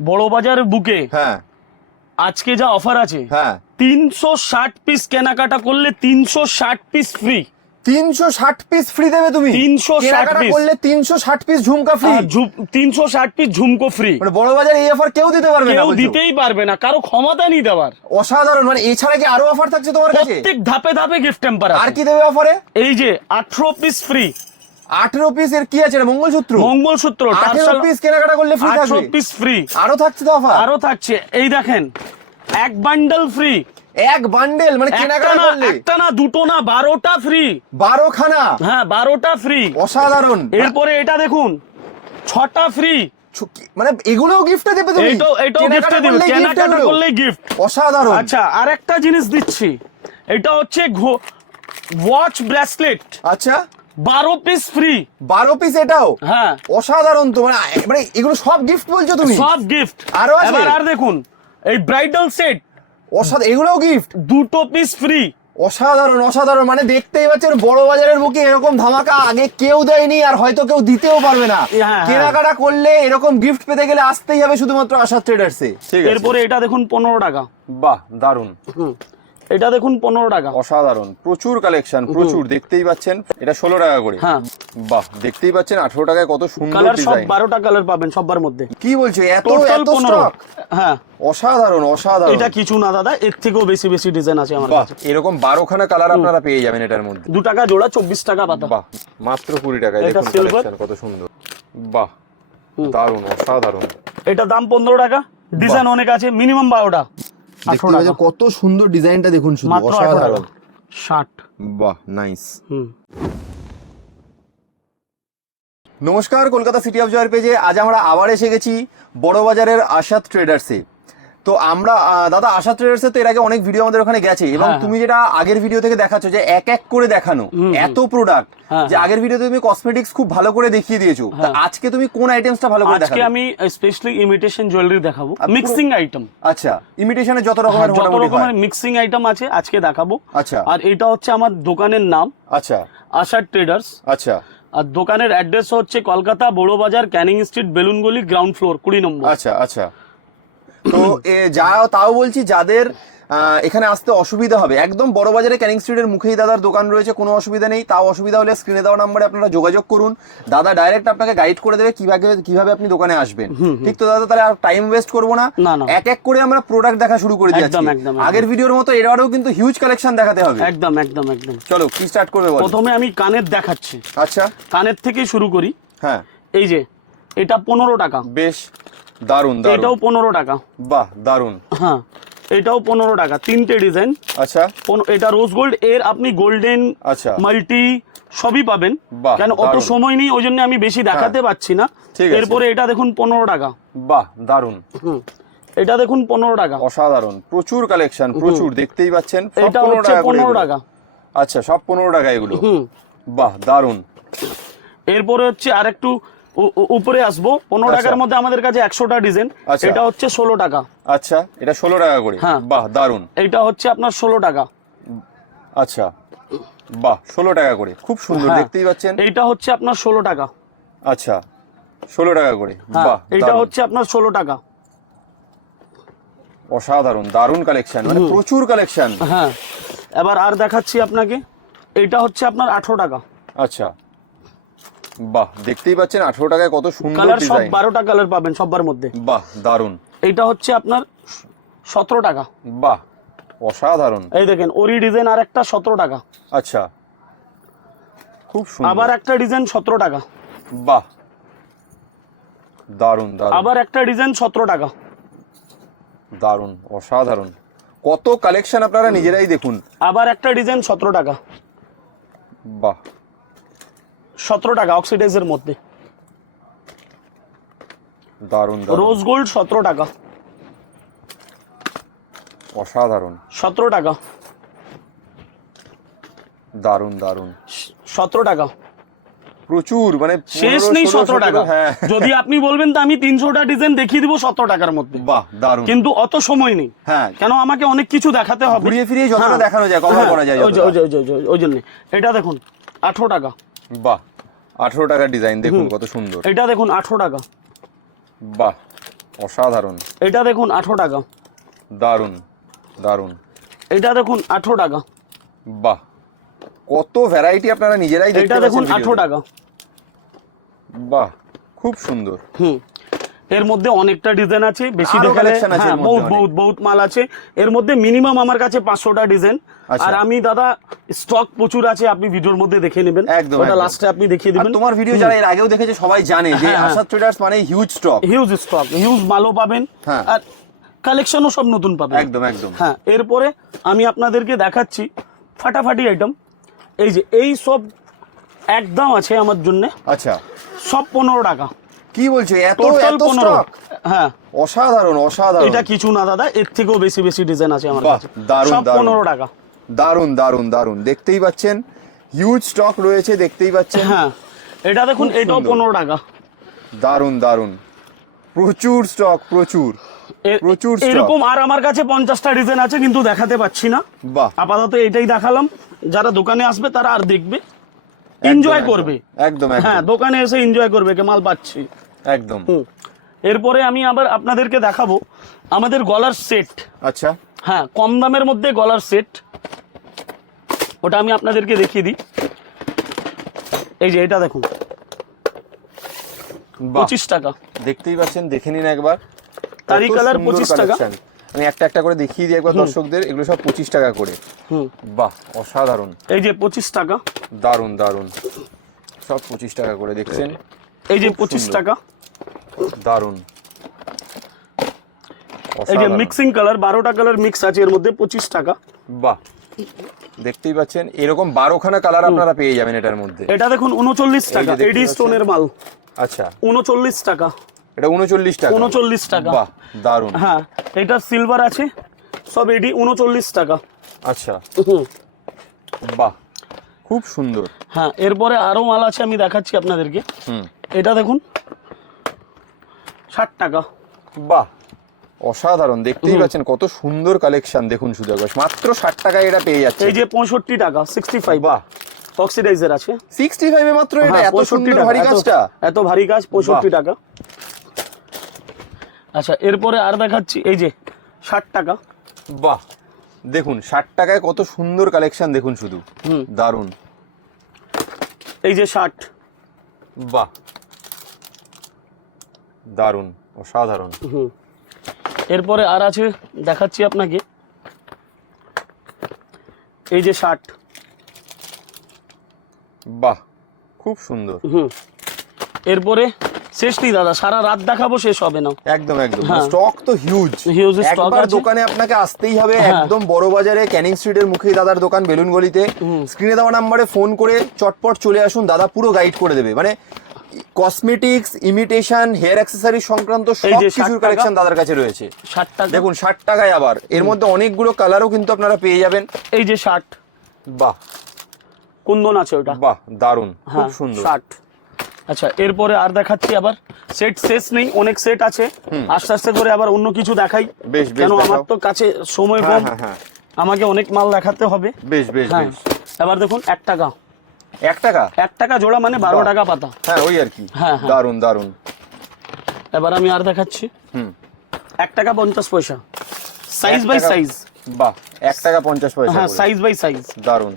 বড় বাজার বুকে হ্যাঁ। আজকে যা অফার আছে হ্যাঁ। তিনশো ষাট পিস কেনাকাটা করলে তিনশো ষাট পিস ফ্রি তিনশো ষাট পিস ফ্রি দেবে তুমি? 360 কেনাকাটা piece। করলে তিনশো ষাট পিস ঝুমকা ফ্রি তিনশো ষাট পিস ঝুমকো ফ্রি মানে বড় বাজার এই অফার কেউ দিতে পারবে না কেউ দিতেই পারবে না কারও ক্ষমতা নেই দেওয়ার। অসাধারণ মানে এছাড়া কি আরও অফার থাকছে তোমার কাছে? প্রত্যেক ধাপে ধাপে গিফট টেম্পার আর কি দেবে অফারে এই যে আঠারো পিস ফ্রি আঠেরো পিস এর কি আছে মঙ্গলসূত্র? মঙ্গলসূত্র আঠেরো পিস কেনাকাটা করলে ফ্রি থাকবে? পিস ফ্রি আরও থাকছে তো অফার আরও থাকছে। এই দেখেন এক বান্ডেল ফ্রি এক বান্ডেল মানে কেনাকাটা করলে? একটা না দুটো না বারোটা ফ্রি বারো খানা হ্যাঁ বারোটা ফ্রি অসাধারণ। এরপরে এটা দেখুন ছটা ফ্রি মানে এগুলোও গিফটে দেবে তুমি? এটাও কেনাকাটা গিফটে দিবে কেনাকাটা এগুলো। গিফট অসাধারণ। আচ্ছা আর একটা জিনিস দিচ্ছি। এটা হচ্ছে ওয়াচ ব্রেসলেট আচ্ছা। বারো পিস ফ্রি বারো পিস এটাও? হ্যাঁ। অসাধারণ তো মানে মানে এগুলো সব গিফট বলছো তুমি? সব গিফট আরও এবার আর দেখুন এই ব্রাইডাল সেট অসাধারণ এগুলোও গিফট দুটো পিস ফ্রি অসাধারণ অসাধারণ মানে দেখতেই পাচ্ছেন বড় বাজারের বুকে এরকম ধামাকা আগে কেউ দেয়নি আর হয়তো কেউ দিতেও পারবে না। হ্যাঁ, হ্যাঁ। কেনাকাটা করলে এরকম গিফট পেতে গেলে আসতেই হবে শুধুমাত্র আশা ট্রেডার্সে এরপরে এটা দেখুন পনেরো টাকা। বাহ দারুণ এটা দেখুন পনেরো টাকা। অসাধারণ। প্রচুর কালেকশন প্রচুর। দেখতেই পাচ্ছেন এটা ষোলো টাকা করে। হ্যাঁ। বাহ দেখতেই পাচ্ছেন আঠারো টাকায় কত সুন্দর কালার সব বারোটা কালার পাবেন সবার মধ্যে। কি বলছো এত এত স্টক হ্যাঁ। অসাধারণ অসাধারণ। এটা কিছু না দাদা এর থেকেও বেশি বেশি ডিজাইন আছে আমার কাছে। এরকম বারোখানা কালার আপনারা পেয়ে যাবেন এটার মধ্যে। দু টাকা জোড়া চব্বিশ টাকা পাতা। বাহ মাত্র কুড়ি টাকায় এটা দেখুন কালেকশন কত সুন্দর। বাহ। দারুণ অসাধারণ। এটা দাম পনেরো টাকা। ডিজাইন অনেক আছে মিনিমাম বারোটা। দেখতে পাচ্ছেন কত সুন্দর ডিজাইনটা দেখুন শুধু অসাধারণ। ষাট। বাহ নাইস হুম। নমস্কার কলকাতা সিটি অফ জয়ের পেজে আজ আমরা আবার এসে গেছি বড় বাজারের আশাদ ট্রেডার্সে তো আমরা দাদা আশাদ ট্রেডার্সে তো এর আগে অনেক ভিডিও আমাদের ওখানে গেছে। এবং হ্যাঁ। তুমি যেটা আগের ভিডিও থেকে দেখাচ্ছ যে এক এক করে দেখানো। এত প্রোডাক্ট হ্যাঁ, যে আগের ভিডিওতে তুমি কসমেটিক্স খুব ভালো করে দেখিয়ে দিয়েছ। তা হ্যাঁ। আজকে তুমি কোন আইটেমসটা ভালো করে আজকে আমি স্পেশালি ইমিটেশন জুয়েলারি দেখাবো। মিক্সিং আইটেম আচ্ছা ইমিটেশনে যত রকমের যত রকমের মিক্সিং আইটেম আছে আজকে দেখাবো। আচ্ছা। আর এটা হচ্ছে আমার দোকানের নাম। আচ্ছা। আশা ট্রেডার্স আচ্ছা। আর দোকানের অ্যাড্রেস হচ্ছে কলকাতা বড় বাজার ক্যানিং স্ট্রিট বেলুনগলি গ্রাউন্ড ফ্লোর কুড়ি নম্বর। আচ্ছা আচ্ছা। তো যা তাও বলছি যাদের এখানে আসতে অসুবিধা হবে। একদম বড় বাজারে ক্যানিং স্ট্রিটের মুখেই দাদার দোকান রয়েছে কোনো অসুবিধা নেই। তাও অসুবিধা হলে স্ক্রিনে দেওয়া নাম্বারে আপনারা যোগাযোগ করুন। দাদা ডাইরেক্ট আপনাকে গাইড করে দেবে কীভাবে কীভাবে আপনি দোকানে আসবেন। ঠিক তো দাদা? তাহলে আর টাইম ওয়েস্ট করব না। এক এক করে আমরা প্রোডাক্ট দেখা শুরু করে একদম। আগের ভিডিওর মতো এবারেও কিন্তু হিউজ কালেকশন দেখাতে হবে। একদম একদম একদম। চলো কি স্টার্ট করবে প্রথমে আমি কানের দেখাচ্ছি। আচ্ছা। কানের থেকে শুরু করি। হ্যাঁ। এই যে এটা পনেরো টাকা। বেশ। দারুণ এটাও পনেরো টাকা। বাহ দারুণ হ্যাঁ এটাও পনেরো টাকা তিনটে ডিজাইন। আচ্ছা। এটা রোজ গোল্ড এর আপনি গোল্ডেন আচ্ছা। মাল্টি সবই পাবেন। কেন অত হ্যাঁ। সময় নেই ওই জন্য আমি বেশি দেখাতে পাচ্ছি না। এরপরে এটা দেখুন পনেরো টাকা। বাহ দারুণ হুম এটা দেখুন পনেরো টাকা। অসাধারণ প্রচুর কালেকশন প্রচুর দেখতেই পাচ্ছেন। সব এটা 15 হচ্ছে পনেরো। টাকা। আচ্ছা সব পনেরো টাকা এগুলো। বাহ দারুণ এরপরে হচ্ছে আর একটু উপরে আসব। পনেরো আচ্ছা। টাকার মধ্যে আমাদের কাছে একশোটা ডিজাইন। আচ্ছা। এটা হচ্ছে ষোলো টাকা। আচ্ছা এটা ষোলো টাকা করে? হ্যাঁ। বাহ দারুণ এটা হচ্ছে আপনার ষোলো টাকা। আচ্ছা। বাহ ষোলো টাকা করে। খুব সুন্দর হ্যাঁ। দেখতেই পাচ্ছেন? এইটা হচ্ছে আপনার ষোলো টাকা। আচ্ছা ষোলো টাকা করে। হ্যাঁ বাহ এটা হচ্ছে আপনার ষোলো টাকা। অসাধারণ দারুণ কালেকশন মানে প্রচুর কালেকশন হ্যাঁ। এবার আর দেখাচ্ছি আপনাকে। এটা হচ্ছে আপনার আঠারো টাকা। আচ্ছা। বাহ দেখতেই পাচ্ছেন আঠারো টাকায় কত সুন্দর কালার সব বারোটা কালার পাবেন সবার মধ্যে। বাহ দারুণ। এইটা হচ্ছে আপনার সতেরো টাকা। বাহ অসাধারণ। এই দেখেন ওরি ডিজাইন আর একটা সতেরো টাকা। আচ্ছা খুব সুন্দর। আবার একটা ডিজাইন সতেরো টাকা। বাহ দারুণ দারুণ। আবার একটা ডিজাইন সতেরো টাকা। দারুণ অসাধারণ। কত কালেকশন আপনারা নিজেরাই দেখুন। আবার একটা ডিজাইন সতেরো টাকা। বাহ সতেরো টাকা অক্সিডাইজের মধ্যে। রোজ গোল্ড সতেরো টাকা। অসাধারণ। সতেরো টাকা। দারুণ দারুণ। সতেরো টাকা। প্রচুর মানে শেষ নেই সতেরো টাকা। হ্যাঁ। যদি আপনি বলবেন তো আমি তিনশোটা ডিজাইন দেখিয়ে দিব সতেরো টাকার মধ্যে। বাহ দারুণ। কিন্তু অত সময় নেই। হ্যাঁ। কেন আমাকে অনেক কিছু দেখাতে হবে। ঘুরিয়ে ফিরিয়ে যতটা হ্যাঁ। দেখানো যায় কভার হ্যাঁ, করা যায় ওই জন্য। এটা দেখুন আঠারো টাকা। বাহ আঠেরো টাকার ডিজাইন দেখুন কত সুন্দর। এটা দেখুন আঠারো টাকা। বাহ অসাধারণ। এটা দেখুন আঠেরো টাকা। দারুণ দারুণ। এটা দেখুন আঠেরো টাকা। বাহ কত ভ্যারাইটি আপনারা নিজেরাই এটা দেখুন আঠেরো টাকা। বাহ খুব সুন্দর। হুম এর মধ্যে অনেকটা ডিজাইন আছে বেশি দেখালে হ্যাঁ বহুত বহুত বহুত মাল আছে। এর মধ্যে মিনিমাম আমার কাছে পাঁচশোটা ডিজাইন। আর আমি দাদা স্টক প্রচুর আছে আপনি ভিডিওর মধ্যে দেখে নেবেন। একদম, ওটা লাস্টে আপনি দেখিয়ে দিবেন। তোমার ভিডিও যারা এর আগেও দেখেছে সবাই জানে যে হ্যাঁ, হ্যাঁ। ট্রেডার্স মানে huge stock huge stock huge মালও পাবেন। হ্যাঁ। আর কালেকশনও সব নতুন পাবেন। একদম একদম। হ্যাঁ এরপরে আমি আপনাদেরকে দেখাচ্ছি ফাটাফাটি আইটেম এই যে এই সব একদম আছে আমার জন্য। আচ্ছা। সব পনেরো টাকা। কি বলছো? এত এত স্টক হ্যাঁ। অসাধারণ অসাধারণ। এটা কিছু না দাদা এর থেকেও বেশি বেশি ডিজাইন আছে আমার কাছে। সব। পনেরো টাকা। দারুণ দারুণ দারুণ। দেখতেই পাচ্ছেন? হিউজ স্টক রয়েছে দেখতেই পাচ্ছেন? হ্যাঁ এটা দেখুন এটাও। পনেরো টাকা। দারুণ দারুণ। প্রচুর স্টক প্রচুর। প্রচুর। এরকম আর আমার কাছে পঞ্চাশটা ডিজাইন আছে কিন্তু দেখাতে পাচ্ছি না। বাহ। আপাতত এটাই দেখালাম। যারা দোকানে আসবে তারা আর দেখবে। এনজয় করবে। একদম হ্যাঁ দোকানে এসে এনজয় করবে কে মাল পাচ্ছি। একদম। এরপরে আমি আবার আপনাদেরকে দেখাবো আমাদের গলার সেট আচ্ছা। হ্যাঁ কম দামের মধ্যে গলার সেট ওটা আমি আপনাদেরকে দেখিয়ে দিই। এই যে এটা দেখুন। পঁচিশ টাকা। দেখতেই পাচ্ছেন দেখে নিন একবার। তারি কালার পঁচিশ টাকা। আমি একটা একটা করে দেখিয়ে দিই একবার দর্শকদের। এগুলো সব পঁচিশ টাকা করে। বাহ অসাধারণ। এই যে পঁচিশ টাকা। দারুণ দারুণ। সব পঁচিশ টাকা করে দেখছেন? এই যে পঁচিশ টাকা। দারুণ। এই যে মিক্সিং কালার বারোটা কালার মিক্স আছে এর মধ্যে পঁচিশ টাকা। বাহ দেখতেই পাচ্ছেন এরকম বারোখানা কালার আপনারা পেয়ে যাবেন এটার মধ্যে। এটা দেখুন উনচল্লিশ টাকা এডি স্টোনের মাল। আচ্ছা। উনচল্লিশ টাকা। এটা উনচল্লিশ টাকা। উনচল্লিশ টাকা। বাহ দারুণ। হ্যাঁ এটা সিলভার আছে সব এডি উনচল্লিশ টাকা। আচ্ছা। বাহ খুব সুন্দর। হ্যাঁ এরপরে আরও মাল আছে আমি দেখাচ্ছি আপনাদেরকে। হুম। এটা দেখুন ষাট টাকা। বাহ অসাধারণ। দেখতেই পাচ্ছেন কত সুন্দর কালেকশন দেখুন শুধু একবার মাত্র ষাট টাকায় এটা পেয়ে যাচ্ছে। এই যে পঁয়ষট্টি টাকা সিক্সটি ফাইভ বাহ। অক্সিডাইজার আছে। সিক্সটি ফাইভে মাত্র এটা। হ্যাঁ এত সুন্দর ভারী কাজটা। এত ভারী কাজ পঁয়ষট্টি টাকা। আচ্ছা এরপরে আর দেখাচ্ছি এই যে ষাট টাকা। বাহ। দেখুন ষাট টাকায় কত সুন্দর কালেকশন দেখুন শুধু। দারুণ। এই যে ষাট। বাহ। দারুণ অসাধারণ। হুম। এরপরে আর আছে দেখাচ্ছি আপনাকে। এই যে ষাট বাহ খুব সুন্দর। হুম। এরপরে শেষ নেই দাদা সারা রাত দেখাবো শেষ হবে না। একদম একদম। হ্যাঁ। স্টক তো হিউজ stock একবার আছে। দোকানে আপনাকে আসতেই হবে হ্যাঁ। একদম বড় বাজারে ক্যানিং স্ট্রিটের মুখেই দাদার দোকান বেলুন গলিতে স্ক্রিনে দেওয়া নাম্বারে ফোন করে চটপট চলে আসুন দাদা পুরো গাইড করে দেবে। মানে কসমেটিক্স ইমিটেশন হেয়ার অ্যাক্সেসরি সংক্রান্ত সব কিছুর 60 টাকা। কালেকশন দাদার কাছে রয়েছে। ষাট টাকা। দেখুন ষাট টাকায় আবার। এর মধ্যে অনেকগুলো কালারও কিন্তু আপনারা পেয়ে যাবেন। এই যে ষাট। বাহ। কুন্দন আছে ওটা। বাহ দারুণ। খুব হ্যাঁ সুন্দর। ষাট। আচ্ছা এরপরে আর দেখাচ্ছি আবার। সেট শেষ নেই অনেক সেট আছে। আস্তে আস্তে করে আবার অন্য কিছু দেখাই। বেশ, বেশ, কেন আমার তো কাছে সময় হ্যাঁ কম। হ্যাঁ আমাকে অনেক মাল দেখাতে হবে। বেশ বেশ হ্যাঁ। বেশ। এবার দেখুন এক টাকা এক টাকা? এক টাকা জোড়া মানে বারো টাকা পাতা। হ্যাঁ ওই আর কি। হ্যাঁ, হ্যাঁ। দারুণ দারুণ। এবার আমি আর দেখাচ্ছি। হুম। এক টাকা পঞ্চাশ পয়সা। সাইজ বাই সাইজ বাহ এক টাকা পঞ্চাশ পয়সা হ্যাঁ সাইজ বাই সাইজ দারুণ।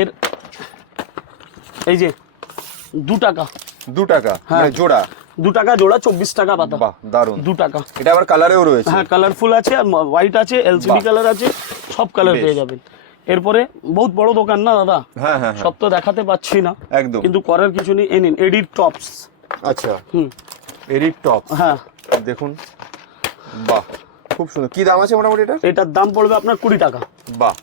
এর এই যে দু টাকা। দু টাকা হ্যাঁ। মানে জোড়া। দু টাকা জোড়া চব্বিশ টাকা পাতা। বাহ দারুণ। দু টাকা। এটা আবার কালারেও রয়েছে। হ্যাঁ কালারফুল আছে হোয়াইট আছে এলসিডি। কালার আছে সব কালার। পেয়ে যাবেন। এরপরে বহুত বড় দোকান না দাদা? হ্যাঁ হ্যাঁ হ্যাঁ। সব তো দেখাতে পাচ্ছি না। একদম। কিন্তু করার কিছু নেই। এ নিন এডিট টপস আচ্ছা। হুম। এডিট টপ হ্যাঁ। দেখুন। বাহ খুব সুন্দর। কি দাম আছে মোটামুটি এটা? এটার দাম পড়বে আপনার কুড়ি টাকা। বাহ।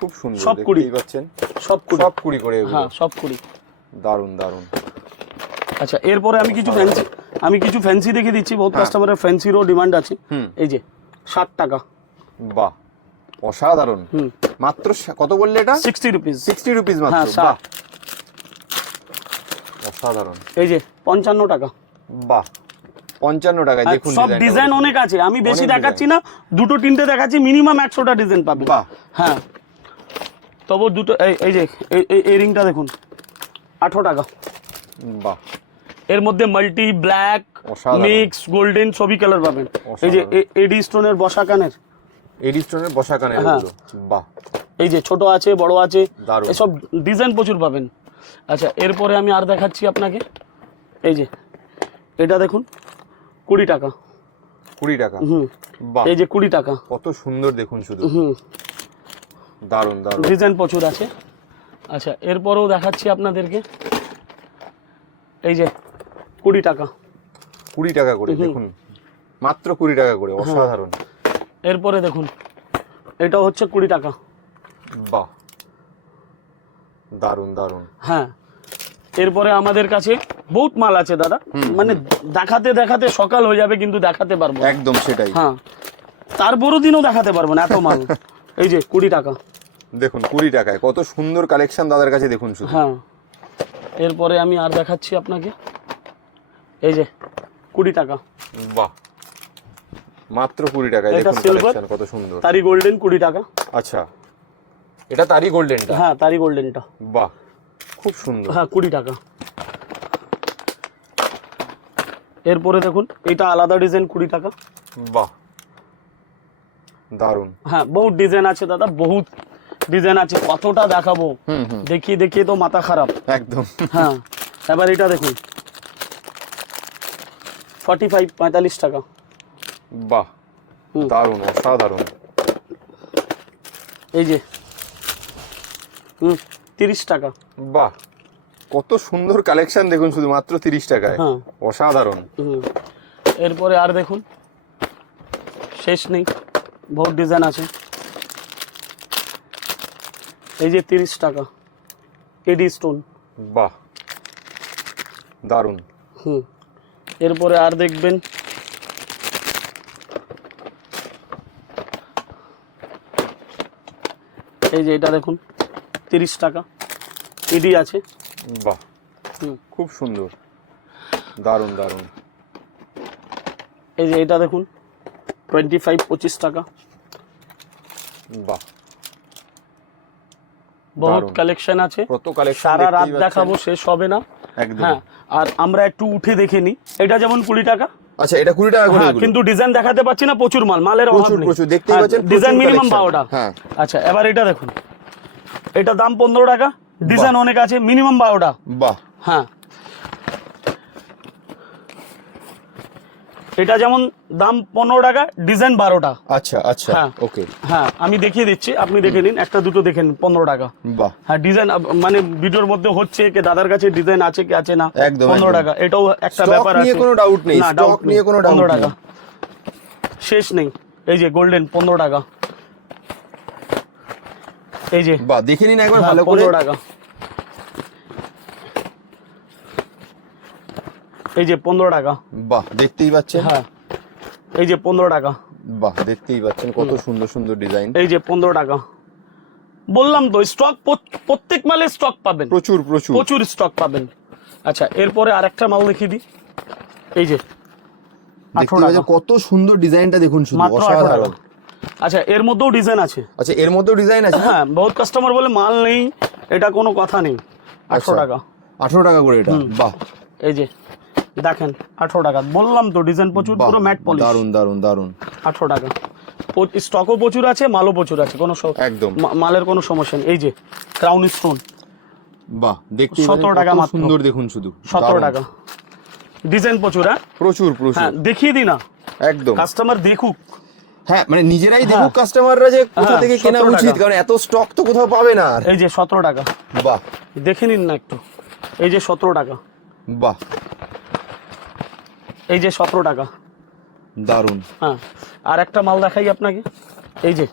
খুব সুন্দর সব কুড়ি। পাচ্ছেন। সব কুড়ি। সব কুড়ি করে এগুলো। হ্যাঁ সব কুড়ি। দারুণ দারুণ। আচ্ছা এরপরে আমি কিছু ফ্যান্সি আমি কিছু ফ্যান্সি দেখে দিচ্ছি। বহুত। কাস্টমারের ফ্যান্সিরও ডিমান্ড আছে। এই যে ষাট টাকা। বাহ। অসাধারণ। মাত্র কত বললে এটা? সিক্সটি রুপিস সিক্সটি রুপিস মাত্র বাহ। অসাধারণ। এই যে পঞ্চান্ন টাকা। বাহ। পঞ্চান্ন টাকায় দেখুন সব ডিজাইন অনেক আছে আমি বেশি দেখাচ্ছি না দুটো তিনটে দেখাচ্ছি মিনিমাম একশোটা ডিজাইন পাবে। বাহ। হ্যাঁ। তবু দুটো এই এই যে এই- রিংটা দেখুন আঠেরো টাকা। বাহ। এর মধ্যে মাল্টি ব্ল্যাক। মিক্স গোল্ডেন সবই কালার পাবেন। এই যে এডি স্টোনের বসা কানের এডিস্টোনের বসা কানের। এগুলো। বাহ। এই যে ছোট আছে বড় আছে। এসব ডিজাইন প্রচুর পাবেন। আচ্ছা এরপরে আমি আর দেখাচ্ছি আপনাকে। এই যে এটা দেখুন কুড়ি টাকা। কুড়ি টাকা। হুম। বাহ। এই যে কুড়ি টাকা। কত সুন্দর দেখুন শুধু। হুম। দারুণ দারুণ। ডিজাইন প্রচুর আছে। আচ্ছা এরপরেও দেখাচ্ছি আপনাদেরকে। এই যে কুড়ি টাকা। কুড়ি টাকা করে দেখুন। মাত্র কুড়ি টাকা করে হ্যাঁ। অসাধারণ। এরপরে দেখুন এটা হচ্ছে কুড়ি টাকা। বাহ। দারুণ দারুণ। হ্যাঁ এরপরে আমাদের কাছে বহুত মাল আছে দাদা। মানে দেখাতে দেখাতে সকাল হয়ে যাবে কিন্তু দেখাতে পারব। একদম সেটাই। হ্যাঁ তার বড় দিনও দেখাতে পারব না এত মাল। এই যে কুড়ি টাকা। দেখুন কুড়ি টাকায় কত সুন্দর কালেকশন দাদার কাছে দেখুন শুধু। হ্যাঁ এরপরে আমি আর দেখাচ্ছি আপনাকে। এই যে কুড়ি টাকা। বাহ। মাত্র কুড়ি এটা কালেকশন কত সুন্দর। তারি গোল্ডেন কুড়ি টাকা। আচ্ছা। এটা তারই গোল্ডেনটা হ্যাঁ তারি গোল্ডেনটা বাহ খুব সুন্দর। হ্যাঁ কুড়ি টাকা। এরপরে দেখুন এটা আলাদা ডিজাইন কুড়ি টাকা। বাহ দারুণ। হ্যাঁ বহুত ডিজাইন আছে দাদা বহুত ডিজাইন আছে। কতটা দেখাবো? দেখিয়ে দেখিয়ে তো মাথা খারাপ। একদম। হ্যাঁ এবার এটা দেখুন। ফর্টি ফাইভ পঁয়তাল্লিশ টাকা। বাহ দারুণ অসাধারণ। এই যে হুম তিরিশ টাকা। বাহ কত সুন্দর কালেকশন দেখুন শুধু মাত্র তিরিশ টাকায়। হ্যাঁ। অসাধারণ। হুম এরপরে আর দেখুন শেষ নেই বহুত ডিজাইন আছে। এই যে তিরিশ টাকা এডি স্টোন। বাহ দারুণ। হুম এরপরে আর দেখবেন এই যে এটা দেখুন তিরিশ টাকা। ইডি আছে। বাহ খুব সুন্দর। দারুণ দারুণ। এই যে এটা দেখুন টোয়েন্টি ফাইভ পঁচিশ টাকা। বাহ। বহুত কালেকশন আছে। সারা রাত দেখাবো শেষ হবে না। হ্যাঁ আর আমরা একটু উঠে দেখে নিই। এটা যেমন কুড়ি টাকা আচ্ছা এটা কুড়ি টাকা করে হ্যাঁ কিন্তু ডিজাইন দেখাতে পাচ্ছি না প্রচুর মাল মালের অভাব প্রচুর, নেই। প্রচুর, দেখতেই পাচ্ছেন, ডিজাইন মিনিমাম। বারোটা হ্যাঁ। আচ্ছা এবার এটা দেখুন। এটা দাম পনেরো টাকা ডিজাইন অনেক আছে মিনিমাম বারোটা বাহ। হ্যাঁ। এটা যেমন দাম পনেরো টাকা ডিজাইন বারোটা। আচ্ছা আচ্ছা হ্যাঁ। ওকে। হ্যাঁ আমি দেখিয়ে দিচ্ছি আপনি দেখে নিন একটা দুটো দেখে নিন পনেরো টাকা। বাহ। হ্যাঁ ডিজাইন মানে ভিডিওর মধ্যে হচ্ছে কি দাদার কাছে ডিজাইন আছে কি আছে না একদম, পনেরো টাকা। এটাও একটা ব্যাপার আছে। কোনো doubt নেই, না, নেই। নিয়ে কোনো নেই। টাকা। শেষ নেই। এই যে গোল্ডেন পনেরো টাকা। এই যে। বাহ দেখে নিন একবার হ্যাঁ, ভালো করে। পনেরো টাকা। এই যে পনেরো টাকা। বাহ দেখতেই পাচ্ছেন। হ্যাঁ এই যে পনেরো টাকা। বাহ দেখতেই পাচ্ছেন কত সুন্দর সুন্দর ডিজাইন। এই যে পনেরো টাকা। বললাম তো স্টক প্রত্যেক মালে স্টক পাবেন। প্রচুর প্রচুর। প্রচুর স্টক পাবেন। আচ্ছা এরপরে আরেকটা মাল দেখিয়ে দিই। এই যে দেখতে 18 পাচ্ছেন টাকা। কত সুন্দর ডিজাইনটা দেখুন শুধু অসাধারণ। টাকা। আচ্ছা এর মধ্যেও ডিজাইন আছে। আচ্ছা এর মধ্যেও ডিজাইন আছে? হ্যাঁ বহুত কাস্টমার বলে মাল নেই এটা কোনো কথা নেই। আটশো আচ্ছা। টাকা। আঠারো টাকা করে এটা। বাহ। এই যে দেখেন আঠারো টাকা। বললাম তো ডিজাইন প্রচুর পুরো ম্যাট পলিশ দারুণ দারুণ দারুণ আঠারো টাকা। স্টকও প্রচুর আছে মালও প্রচুর আছে কোনো একদম। মালের কোনো সমস্যা নেই। এই যে ক্রাউন স্টোন বাহ দেখতে 17 টাকা মাত্র। সুন্দর দেখুন শুধু। সতেরো টাকা। ডিজাইন প্রচুর হ্যাঁ? প্রচুর প্রচুর। হ্যাঁ দেখিয়ে দিই না। একদম। কাস্টমার দেখুক। হ্যাঁ মানে নিজেরাই দেখুক কাস্টমাররা যে কোথা হ্যাঁ, থেকে কেনা উচিত কারণ এত স্টক তো কোথাও পাবে না আর। এই যে সতেরো টাকা। বাহ। দেখে নিন না একটু। এই যে সতেরো টাকা। বাহ। এই যে সতেরো টাকা। দারুণ হ্যাঁ। আর একটা মাল দেখাই আপনাকে। এই যে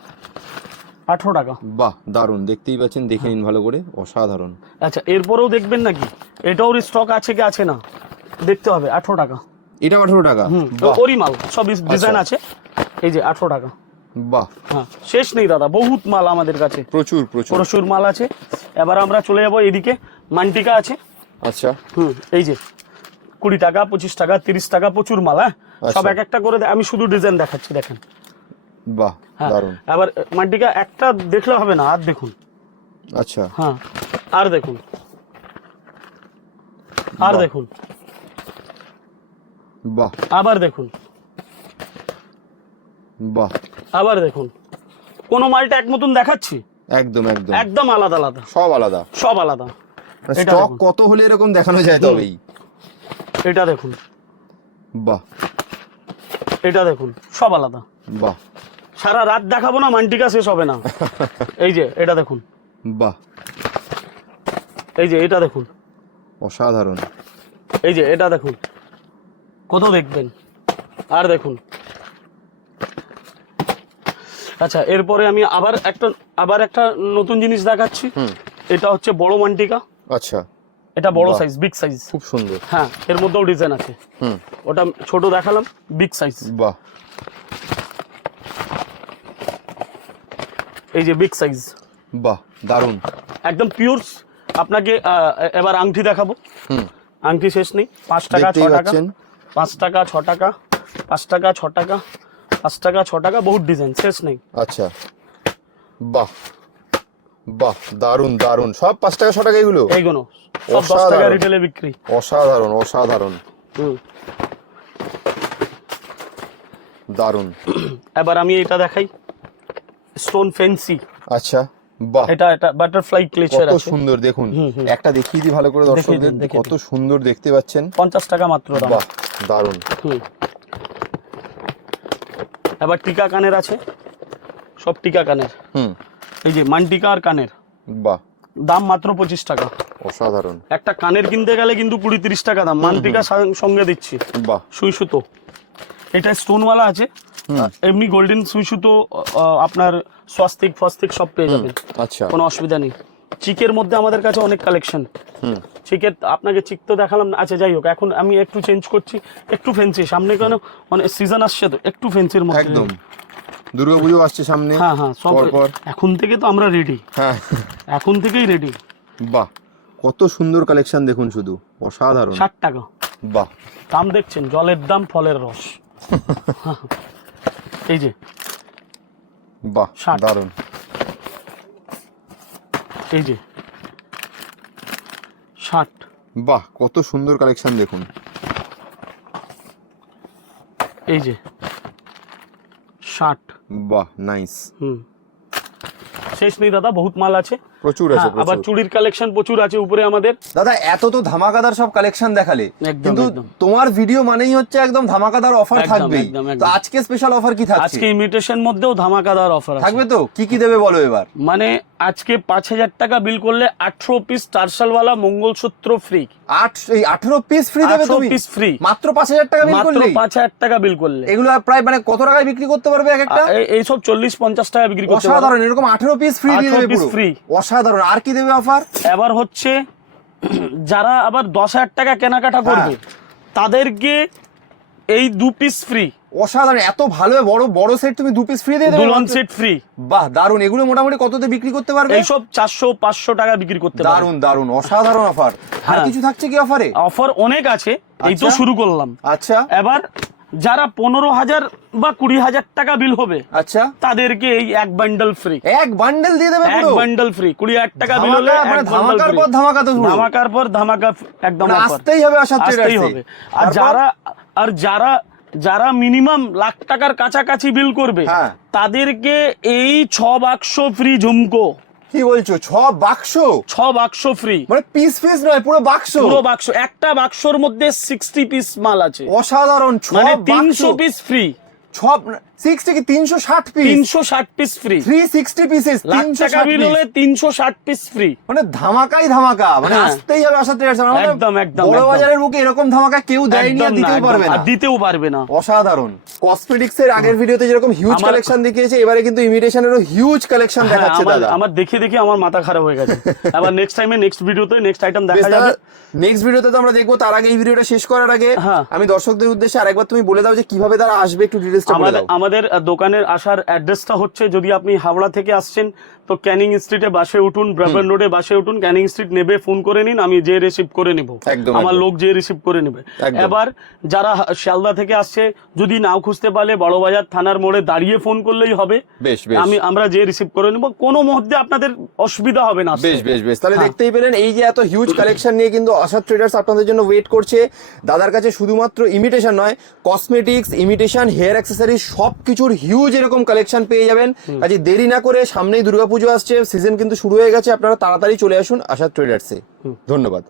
আঠেরো টাকা। বাহ দারুণ দেখতেই পাচ্ছেন দেখে নিন ভালো করে। অসাধারণ। আচ্ছা এরপরেও দেখবেন নাকি? এটাও স্টক আছে কি আছে না? দেখতে হবে আঠেরো টাকা। এটা আঠারো টাকা? ওরই মাল সব ডিজাইন আছে। এই যে আঠেরো টাকা। বাহ। হ্যাঁ শেষ নেই দাদা বহুত মাল আমাদের কাছে। প্রচুর প্রচুর। প্রচুর মাল আছে। এবার আমরা চলে যাব এদিকে মান্টিকা আছে। আচ্ছা। হুম এই যে কুড়ি টাকা পঁচিশ টাকা তিরিশ টাকা প্রচুর মাল হ্যাঁ? সব আচ্ছা। এক একটা করে আমি শুধু ডিজাইন দেখাচ্ছি দেখেন। বাহ হ্যাঁ। দারুণ এবার মান্টিকা একটা দেখলে হবে না আর দেখুন। আচ্ছা। হ্যাঁ আর দেখুন। আর দেখুন। বাহ। আবার দেখুন। বাহ। আবার দেখুন। কোনো মালটা এক মতন দেখাচ্ছি? একদম একদম। একদম আলাদা আলাদা। সব আলাদা। সব আলাদা। স্টক কত হলে এরকম দেখানো যায় তবেই। এটা দেখুন। বাহ। এটা দেখুন সব আলাদা। বাহ। সারা রাত দেখাবো না মান্টিকা শেষ হবে না। এই যে এটা দেখুন। বাহ। এই যে এটা দেখুন। অসাধারণ। এই যে এটা দেখুন। কত দেখবেন। আর দেখুন। আচ্ছা এরপরে আমি আবার একটা আবার একটা নতুন জিনিস দেখাচ্ছি। এটা হচ্ছে বড় মান্টিকা। আচ্ছা। এটা বড় সাইজ বিগ সাইজ খুব সুন্দর। হ্যাঁ এর মধ্যেও ডিজাইন আছে। হুম। ওটা ছোট দেখালাম বিগ সাইজ বাহ। এই যে বিগ সাইজ বাহ দারুণ। একদম পিওর আপনাকে এবার আংটি দেখাবো। হুম। আংটি শেষ নেই। পাঁচ টাকা ছ টাকা। পাঁচ টাকা ছ টাকা। পাঁচ টাকা ছ টাকা। পাঁচ টাকা ছ টাকা বহুত ডিজাইন শেষ নেই। আচ্ছা। বাহ। বাহ দারুণ দারুণ। সব পাঁচ টাকা ছ টাকা এগুলো? এইগুলো। অসাধারণ। রিটেলে বিক্রি। অসাধারণ অসাধারণ। দারুণ। এবার আমি এটা দেখাই। স্টোন ফেন্সি আচ্ছা বাহ। এটা এটা বাটারফ্লাই ক্লেচের কত সুন্দর দেখুন। একটা দেখিয়ে দিই ভালো করে দর্শকদের। কত সুন্দর দেখতে পাচ্ছেন। পঞ্চাশ টাকা মাত্র দাম। বাহ হুম। এবার টিকা কানের আছে। সব টিকা কানের। হুম। এই যে মানটিকা আর কানের। বাহ। দাম মাত্র পঁচিশ টাকা। অসাধারণ। একটা কানের কিনতে গেলে কিন্তু কুড়ি তিরিশ টাকা দাম। মানটিকা সঙ্গে দিচ্ছি। বাহ। সুই সুতো। এটা স্টোনওয়ালা আছে। এমনি গোল্ডেন সুই সুতো আপনার স্বাস্তিক ফস্তিক সব পেয়ে যাবেন। আচ্ছা। কোনো অসুবিধা নেই। চিকের মধ্যে আমাদের কাছে অনেক কালেকশন। চিকের আপনাকে চিক তো দেখালাম না। আচ্ছা যাই হোক এখন আমি একটু চেঞ্জ করছি। একটু ফেন্সি সামনে কেন? মানে সিজন আসছে তো একটু ফেন্সির মধ্যে। একদম। দুর্গাপুজো আসছে সামনে হ্যাঁ হ্যাঁ সব পরপর। এখন থেকে তো আমরা রেডি হ্যাঁ। এখন থেকেই রেডি বাহ কত সুন্দর কালেকশন দেখুন শুধু অসাধারণ। ষাট টাকা। বাহ। দাম দেখছেন জলের দাম ফলের রস। এই যে। বাহ। দারুণ। এই যে। ষাট। বাহ কত সুন্দর কালেকশন দেখুন। এই যে। ষাট। বাহ নাইস হুম। শেষ নেই দাদা বহুত মাল আছে। প্রচুর আছে হ্যাঁ, আবার চুড়ির কালেকশন প্রচুর আছে উপরে আমাদের। দাদা এত তো ধামাকাদার সব কালেকশন দেখালে। কিন্তু তোমার ভিডিও মানেই হচ্ছে একদম ধামাকাদার অফার একদম, তো আজকে স্পেশাল অফার কি থাকছে? আজকে ইমিটেশন মধ্যেও ধামাকাদার অফার থাকবে তো? কি কি দেবে বলো এবার? মানে আজকে পাঁচ হাজার টাকা বিল করলে আঠারো পিস টার্সালওয়ালা মঙ্গলসূত্র ফ্রি আট এই আঠেরো পিস ফ্রি দেবে তুমি? পিস ফ্রি মাত্র পাঁচ হাজার টাকা বিল মাত্র করলেই? পাঁচ হাজার টাকা বিল করলে। এগুলো প্রায় মানে কত টাকায় বিক্রি করতে পারবে এক একটা? এই- এইসব চল্লিশ পঞ্চাশ টাকা বিক্রি করতে পারো অসাধারণ এরকম আঠেরো পিস ফ্রি দিয়ে দেবে পুরো। free। অসাধারণ আর কি দেবে অফার এবার হচ্ছে যারা আবার দশ হাজার টাকা কেনাকাটা করবে তাদেরকে এই দু পিস ফ্রি অসাধারণ এত ভালো বড় বড় সেট তুমি দু পিস ফ্রি দিয়ে দেবে দুলন সেট ফ্রি বাহ দারুণ এগুলো মোটামুটি কততে বিক্রি করতে পারবে? এইসব চারশো পাঁচশো টাকা বিক্রি করতে পারো দারুণ দারুণ অসাধারণ অফার আর হ্যাঁ। কিছু থাকছে কি অফারে অফার অনেক আছে এই তো আচ্ছা। শুরু করলাম। আচ্ছা। এবার যারা পনেরো হাজার বা কুড়ি হাজার টাকা বিল হবে আচ্ছা। তাদেরকে এই এক বান্ডেল ফ্রি এক বান্ডেল দিয়ে দেবে এক বান্ডেল ফ্রি কুড়ি হাজার টাকা বিল হলে ধামাকার পর ধামাকা তো। ধামাকার পর ধামাকা একদম আসতেই হবে আসতেই হবে। আর যারা আর যারা যারা মিনিমাম লাখ টাকার কাছাকাছি বিল করবে হ্যাঁ। তাদেরকে এই ছ বাক্স ফ্রি ঝুমকো। কি বলছো? ছ বাক্স? ছ বাক্স ফ্রি মানে পিস পিস নয় পুরো বাক্স। পুরো বাক্স। একটা বাক্সর মধ্যে সিক্সটি পিস মাল আছে। অসাধারণ ছ মানে তিনশো পিস ফ্রি ছ সিক্সটি কি তিনশো ষাট পিস তিনশো ষাট piece free three sixty pieces lakh তিনশো টাকা ষাট বিল হলে তিনশো ষাট পিস ফ্রি মানে ধামাকাই ধামাকা মানে হ্যাঁ। আসতেই হবে ট্রেডার্স একদম, একদম, বড় বাজারের বুকে এরকম ধামাকা কেউ দেয়নি আর দিতেও পারবে না। দিতেও পারবে না। অসাধারণ। কসমেটিক্স এর আগের ভিডিওতে যেরকম হিউজ কালেকশন দেখিয়েছে এবারে কিন্তু ইমিটেশনেরও হিউজ কালেকশন দেখাচ্ছে দাদা। আমার দেখে দেখে আমার মাথা খারাপ হয়ে গেছে। আবার নেক্সট টাইমে নেক্সট ভিডিওতে নেক্সট আইটেম দেখা যাবে। নেক্সট ভিডিওতে তো আমরা দেখব তার আগে এই ভিডিওটা শেষ করার আগে হ্যাঁ। আমি দর্শকদের উদ্দেশ্যে আরেকবার তুমি বলে দাও যে কীভাবে তারা আসবে একটু ডিটেলসটা বলে আমাদের দাও। আমাদের দোকানের আসার অ্যাড্রেসটা হচ্ছে যদি আপনি হাওড়া থেকে আসছেন তো ক্যানিং স্ট্রিটে বাসে উঠুন ব্রাবেন রোডে বাসে উঠুন ক্যানিং স্ট্রিট নেবে ফোন করে নিন আমি যে রিসিভ করে নিব। আমার লোক যে রিসিভ করে নেবে। এবার যারা শিয়ালদা থেকে আসছে যদি নাও খুঁজতে পারলে বড়বাজার থানার মোড়ে দাঁড়িয়ে ফোন করলেই হবে। আমি আমরা যে রিসিভ করে নেব। কোনো মুহূর্তে আপনাদের অসুবিধা হবে না বেশ বেশ বেশ। তাহলে হ্যাঁ। দেখতেই পেলেন এই যে এত হিউজ কালেকশন নিয়ে কিন্তু আশাদ ট্রেডার্স আপনাদের জন্য ওয়েট করছে। দাদার কাছে শুধুমাত্র ইমিটেশন নয় কসমেটিক্স ইমিটেশন হেয়ার অ্যাক্সেসরিজ সব কিছুর হিউজ এরকম কালেকশন পেয়ে যাবেন। কাজে দেরি না করে সামনেই দুর্গাপুজো আসছে সিজন কিন্তু শুরু হয়ে গেছে আপনারা তাড়াতাড়ি চলে আসুন আসার ট্রেডার্সে ধন্যবাদ।